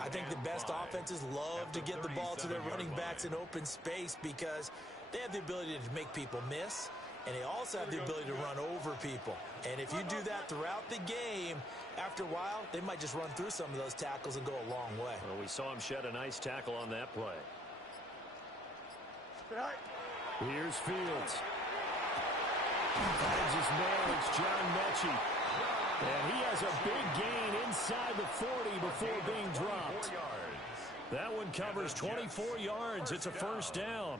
I think the best offenses love to get the ball to their running backs in open space because they have the ability to make people miss, and they also have the ability to run over people. And if you do that throughout the game, after a while, they might just run through some of those tackles and go a long way. Well, we saw him shed a nice tackle on that play. Here's Fields. Finds his man. It's John Mechie. And he has a big gain inside the 40 before being dropped. That one covers 24 yards. It's a 1st down.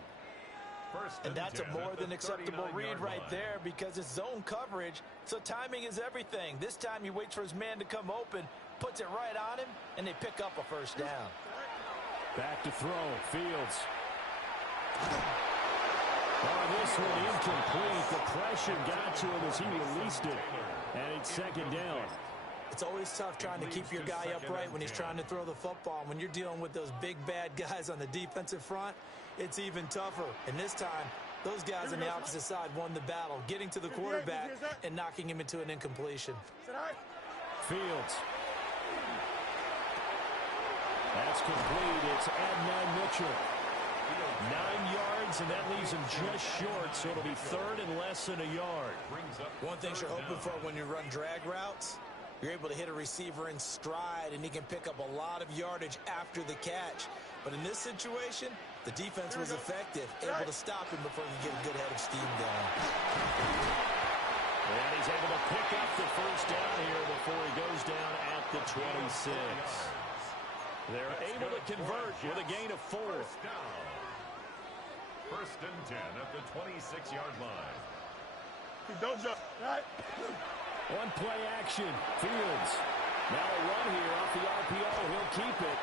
And that's a more than acceptable read right there because it's zone coverage, so timing is everything. This time he waits for his man to come open, puts it right on him, and they pick up a 1st down. Back to throw. Fields. Oh, this one incomplete. The pressure got to him as he released it. And it's 2nd down. It's always tough trying to keep your guy upright when he's trying to throw the football. When you're dealing with those big, bad guys on the defensive front, it's even tougher. And this time, those guys on the opposite side won the battle, getting to the quarterback and knocking him into an incompletion. Fields. That's complete. It's Adnan Mitchell. 9 yards, and that leaves him just short, so it'll be 3rd and less than a yard. One thing you're hoping for when you run drag routes, you're able to hit a receiver in stride, and he can pick up a lot of yardage after the catch. But in this situation, the defense was effective, able to stop him before he could get a good head of steam going. And he's able to pick up the 1st down here before he goes down at the 26. They're able to convert with a gain of 4. 1st and 10 at the 26-yard line. Don't jump. Right. One play action. Fields. Now a run here off the RPO. He'll keep it.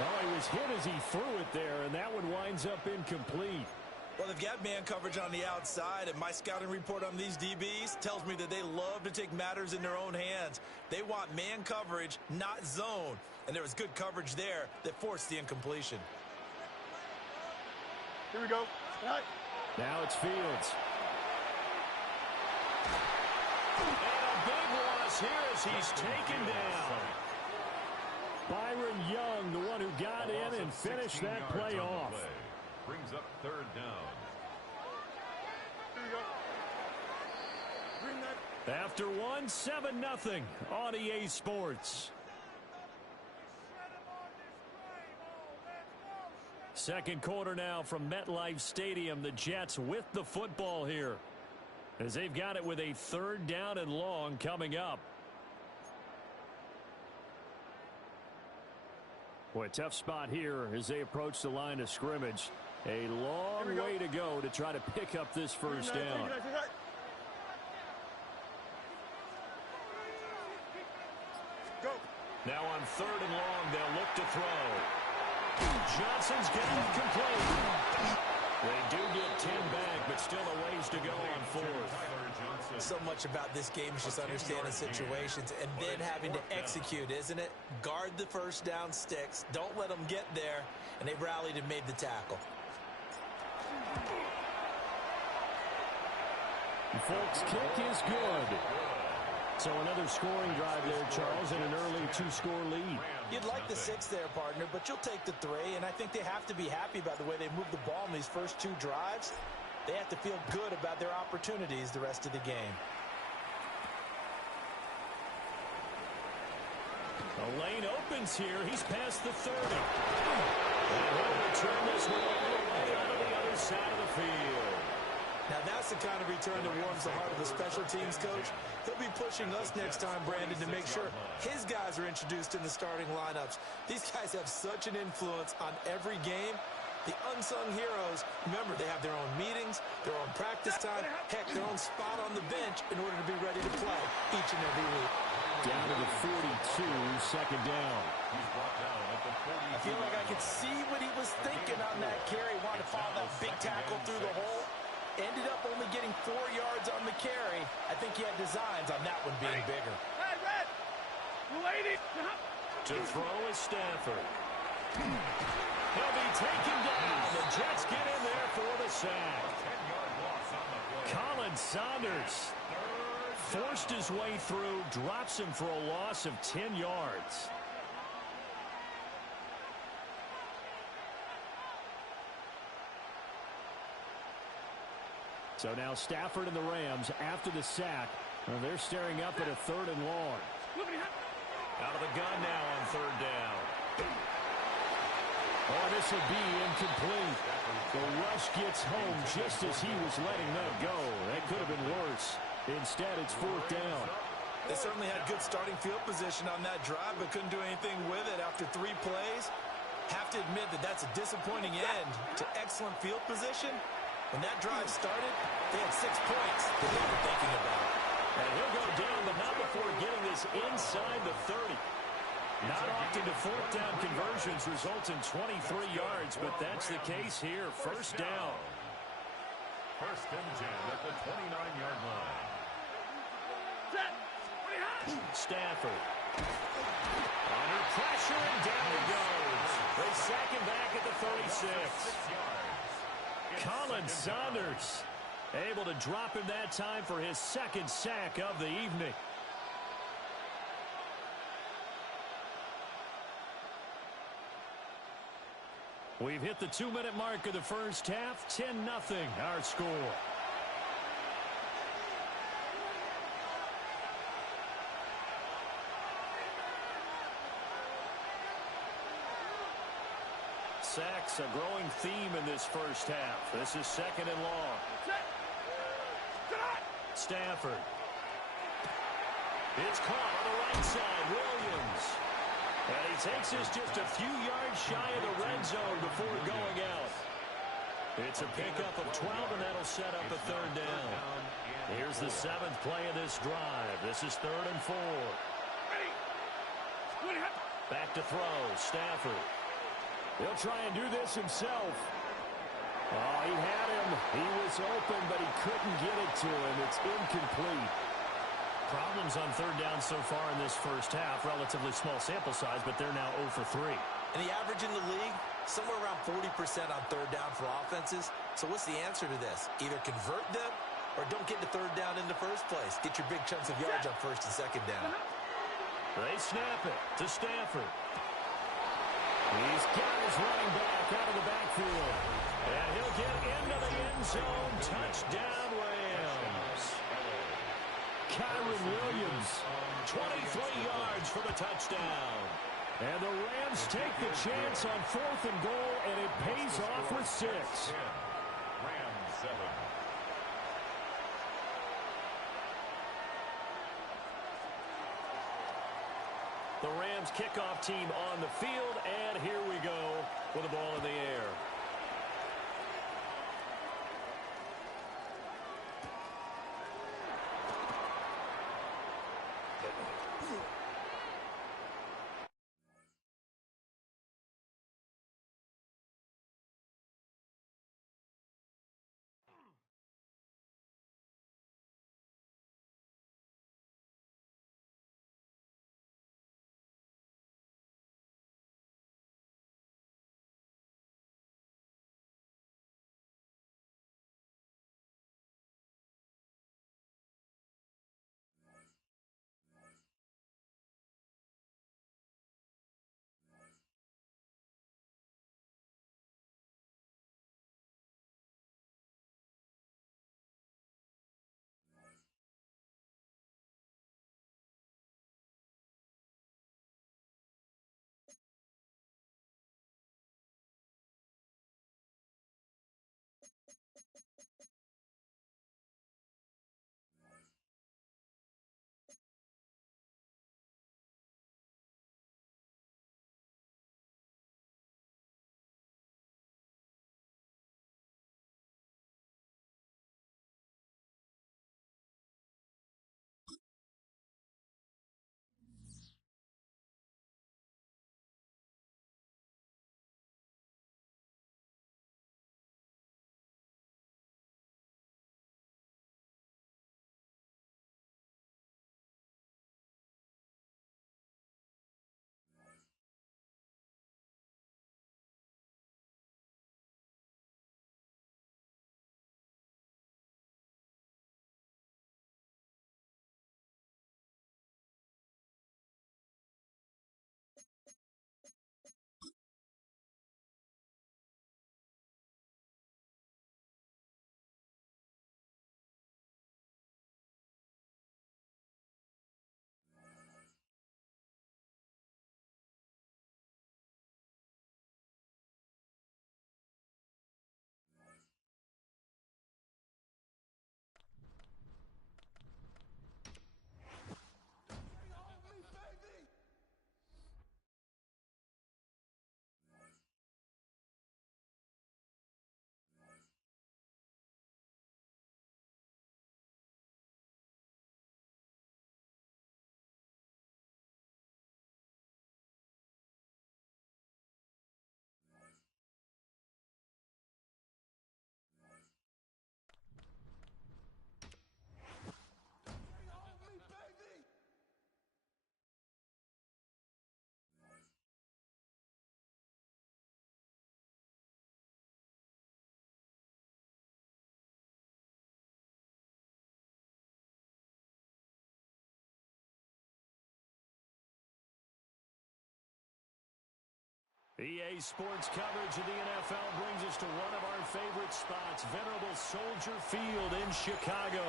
Oh, he was hit as he threw it there, and that one winds up incomplete. Well, they've got man coverage on the outside, and my scouting report on these DBs tells me that they love to take matters in their own hands. They want man coverage, not zone. And there was good coverage there that forced the incompletion. Here we go. Right. Now it's Fields. And a big loss here as he's taken down. Byron Young, the one who got in and finished that play off. Brings up 3rd down. Here you go. Bring that. After one, 7-0 on EA Sports. Second quarter now from MetLife Stadium. The Jets with the football here, as they've got it with a 3rd down and long coming up. Boy, tough spot here as they approach the line of scrimmage. A long way to go to try to pick up this first down. Now on 3rd and long, they'll look to throw. Johnson's got it complete. They do get 10 back, but still a ways to go on 4th. So much about this game is just understanding situations and then having to execute, isn't it? Guard the first down sticks. Don't let them get there. And they rallied and made the tackle. Folks, kick is good. So another scoring drive there, Charles, and an early 2-score lead. You'd like the 6 there, partner, but you'll take the 3, and I think they have to be happy about the way they moved the ball in these first 2 drives. They have to feel good about their opportunities the rest of the game. The lane opens here. He's past the 30. And he'll return this one all the way onto the other side of the field. Now that's the kind of return that warms the heart of the special teams coach. He'll be pushing us next time, Brandon, to make sure his guys are introduced in the starting lineups. These guys have such an influence on every game. The unsung heroes, remember, they have their own meetings, their own practice time, heck, their own spot on the bench in order to be ready to play each and every week. Down to the 42, 2nd down. I feel like I could see what he was thinking on that carry. Wanted to follow that big tackle through the hole. Ended up only getting 4 yards on the carry. I think he had designs on that one being bigger. Red! Lady! To throw is Stafford. He'll be taken down. The Jets get in there for the sack. Colin Saunders forced his way through, drops him for a loss of 10 yards. So now Stafford and the Rams, after the sack, they're staring up at a 3rd and long. Out of the gun now on 3rd down. Oh, this will be incomplete. The rush gets home just as he was letting that go. That could have been worse. Instead, it's 4th down. They certainly had good starting field position on that drive, but couldn't do anything with it after 3 plays. Have to admit that that's a disappointing end to excellent field position. When that drive started, they had 6 points that they were thinking about. And he'll go down, but not before getting this inside the 30. Not often do 4th down conversions result in 23 yards, but that's the case here. 1st down. 1st and 10 at the 29-yard line. Stafford. Under pressure, and down he goes. They sack him back at the 36. Colin Saunders able to drop him that time for his 2nd sack of the evening. We've hit the 2-minute mark of the first half. 10-0 our score. Sacks, a growing theme in this first half. This is 2nd and long. Stafford. It's caught on the right side. Williams. And he takes us just a few yards shy of the red zone before going out. It's a pickup of 12, and that'll set up a 3rd down. Here's the 7th play of this drive. This is 3rd and 4. Back to throw. Stafford. He'll try and do this himself. Oh, he had him. He was open, but he couldn't get it to him. It's incomplete. Problems on 3rd down so far in this first half. Relatively small sample size, but they're now 0 for 3. And the average in the league, somewhere around 40% on 3rd down for offenses. So what's the answer to this? Either convert them or don't get to 3rd down in the first place. Get your big chunks of yards on 1st and 2nd down. They snap it to Stafford. He's got his running back out of the backfield. And he'll get into the end zone. Touchdown, Rams. Kyren Williams, 23 yards for the touchdown. And the Rams take the chance on 4th and goal, and it pays off with 6. Rams 7. The Rams kickoff team on the field, and here we go with the ball in the air. EA Sports coverage of the NFL brings us to one of our favorite spots, venerable Soldier Field in Chicago.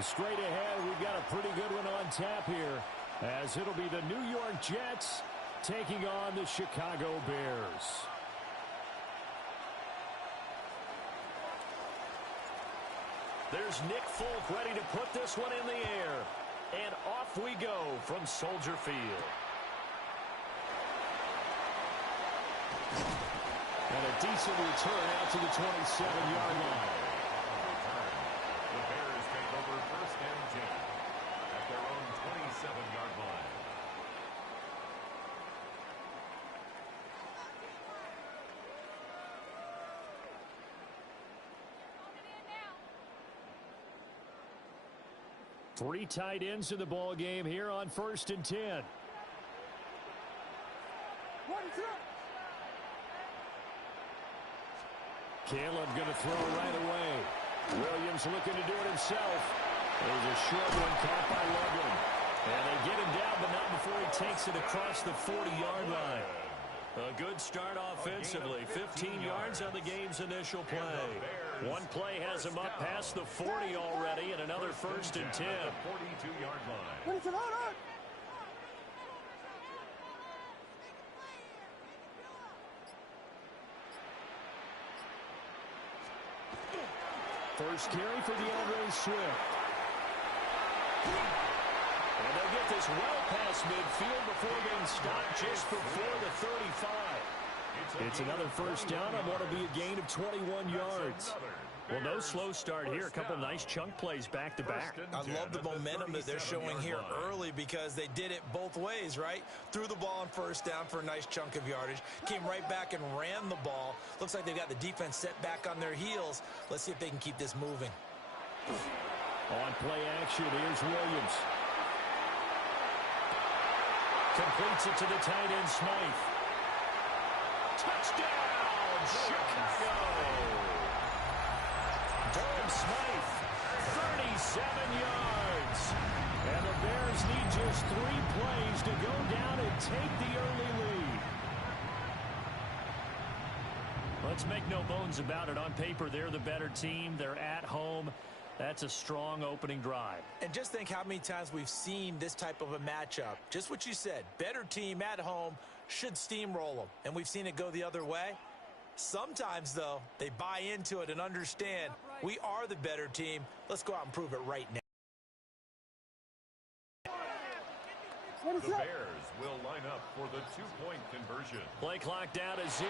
Straight ahead, we've got a pretty good one on tap here, as it'll be the New York Jets taking on the Chicago Bears. There's Nick Folk ready to put this one in the air. And off we go from Soldier Field. And a decent return out to the 27-yard line. The Bears take over 1st and 10 at their own 27-yard line. Three tight ends in the ball game here on 1st and 10. Caleb going to throw right away. Williams looking to do it himself. There's a short one caught by Logan. And they get him down, but not before he takes it across the 40-yard line. A good start offensively. 15 yards on the game's initial play. One play has him up past the 40 already, and another 1st and 10. 42-yard line. First carry for DeAndre Swift. And they'll get this well past midfield before being stopped just before the 35. It's another first down on what will be a gain of 21 yards. Well, no slow start here. A couple nice chunk plays back-to-back. I love the momentum that they're showing here early because they did it both ways, right? Threw the ball on first down for a nice chunk of yardage. Came right back and ran the ball. Looks like they've got the defense set back on their heels. Let's see if they can keep this moving. On play action, here's Williams. Completes it to the tight end, Smythe. Touchdown, Chicago! Durham Smythe, 37 yards. And the Bears need just 3 plays to go down and take the early lead. Let's make no bones about it. On paper, they're the better team. They're at home. That's a strong opening drive. And just think how many times we've seen this type of a matchup. Just what you said, better team at home should steamroll them. And we've seen it go the other way. Sometimes, though, they buy into it and understand we are the better team. Let's go out and prove it right now. The Bears will line up for the 2-point conversion. Play clock down to 0.